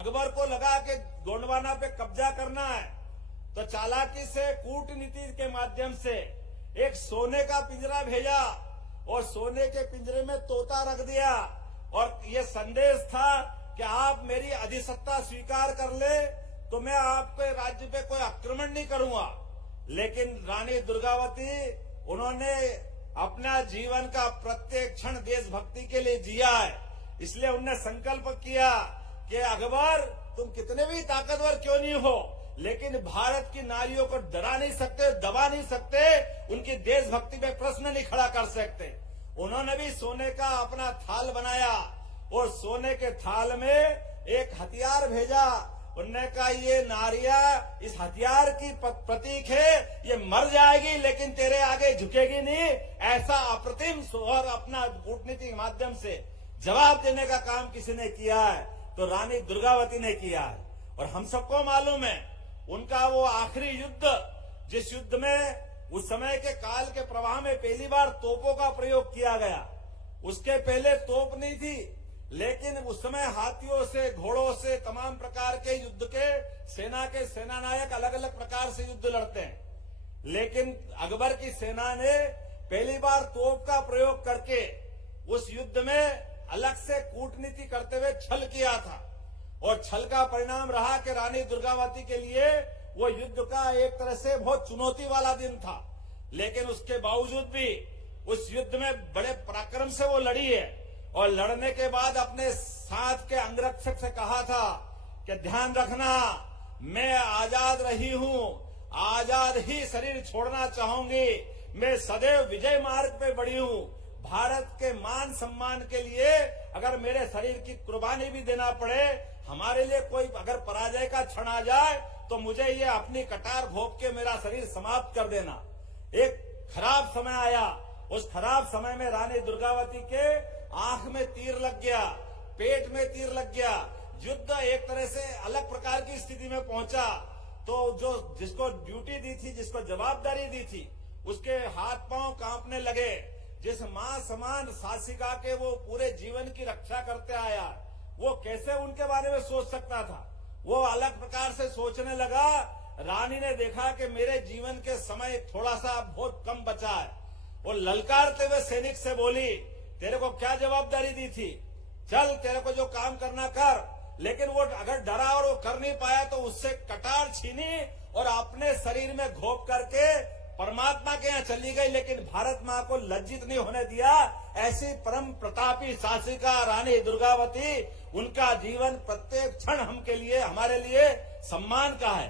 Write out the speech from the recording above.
अकबर को लगा कि गोंडवाना पे कब्जा करना है, तो चालाकी से कूटनीति के माध्यम से एक सोने का पिंजरा भेजा और सोने के पिंजरे में तोता रख दिया और ये संदेश था कि आप मेरी अधिसत्ता स्वीकार कर ले तो मैं आपके राज्य पे कोई आक्रमण नहीं करूंगा। लेकिन रानी दुर्गावती उन्होंने अपना जीवन का प्रत्येक क्षण देशभक्ति के लिए जिया है, इसलिए उन्होंने संकल्प किया कि अकबर तुम कितने भी ताकतवर क्यों नहीं हो, लेकिन भारत की नारियों को डरा नहीं सकते, दबा नहीं सकते, उनकी देशभक्ति पे प्रश्न नहीं खड़ा कर सकते। उन्होंने भी सोने का अपना थाल बनाया और सोने के थाल में एक हथियार भेजा। उन्होंने कहा ये नारिया इस हथियार की प्रतीक है, ये मर जाएगी लेकिन तेरे आगे झुकेगी नहीं। ऐसा अप्रतिम और अपना कूटनीति के माध्यम से जवाब देने का काम किसी ने किया है तो रानी दुर्गावती ने किया है। और हम सबको मालूम है उनका वो आखिरी युद्ध, जिस युद्ध में उस समय के काल के प्रवाह में पहली बार तोपों का प्रयोग किया गया। उसके पहले तोप नहीं थी, लेकिन उस समय हाथियों से, घोड़ों से, तमाम प्रकार के युद्ध के सेना के सेनानायक अलग अलग प्रकार से युद्ध लड़ते हैं। लेकिन अकबर की सेना ने पहली बार तोप का प्रयोग करके उस युद्ध में अलग से कूटनीति करते हुए छल किया था और छल का परिणाम रहा कि रानी दुर्गावती के लिए वो युद्ध का एक तरह से बहुत चुनौती वाला दिन था। लेकिन उसके बावजूद भी उस युद्ध में बड़े पराक्रम से वो लड़ी है और लड़ने के बाद अपने साथ के अंगरक्षक से कहा था कि ध्यान रखना मैं आजाद रही हूं, आजाद ही शरीर छोड़ना चाहूंगी, मैं सदैव विजय मार्ग पे बढ़ी हूं। भारत के मान सम्मान के लिए अगर मेरे शरीर की कुर्बानी भी देना पड़े, हमारे लिए कोई अगर पराजय का क्षण आ जाए तो मुझे ये अपनी कटार घोंप के मेरा शरीर समाप्त कर देना। एक खराब समय आया, उस खराब समय में रानी दुर्गावती के आंख में तीर लग गया, पेट में तीर लग गया, युद्ध एक तरह से अलग प्रकार की स्थिति में पहुंचा। तो जो जिसको ड्यूटी दी थी, जिसको जवाबदारी दी थी, उसके हाथ पांव कांपने लगे। जिस मां समान शासिका के वो पूरे जीवन की रक्षा करते आया, वो कैसे उनके बारे में सोच सकता था? वो अलग प्रकार से सोचने लगा। रानी ने देखा कि मेरे जीवन के समय थोड़ा सा बहुत कम बचा है। वो ललकारते हुए सैनिक से बोली, तेरे को क्या जवाबदारी दी थी, चल तेरे को जो काम करना कर। लेकिन वो अगर डरा और वो कर नहीं पाया तो उससे कटार छीनी और अपने शरीर में घोंप करके परमात्मा के यहाँ चली गई, लेकिन भारत माँ को लज्जित नहीं होने दिया। ऐसी परम प्रतापी शासिका रानी दुर्गावती, उनका जीवन प्रत्येक क्षण हम के लिए, हमारे लिए सम्मान का है।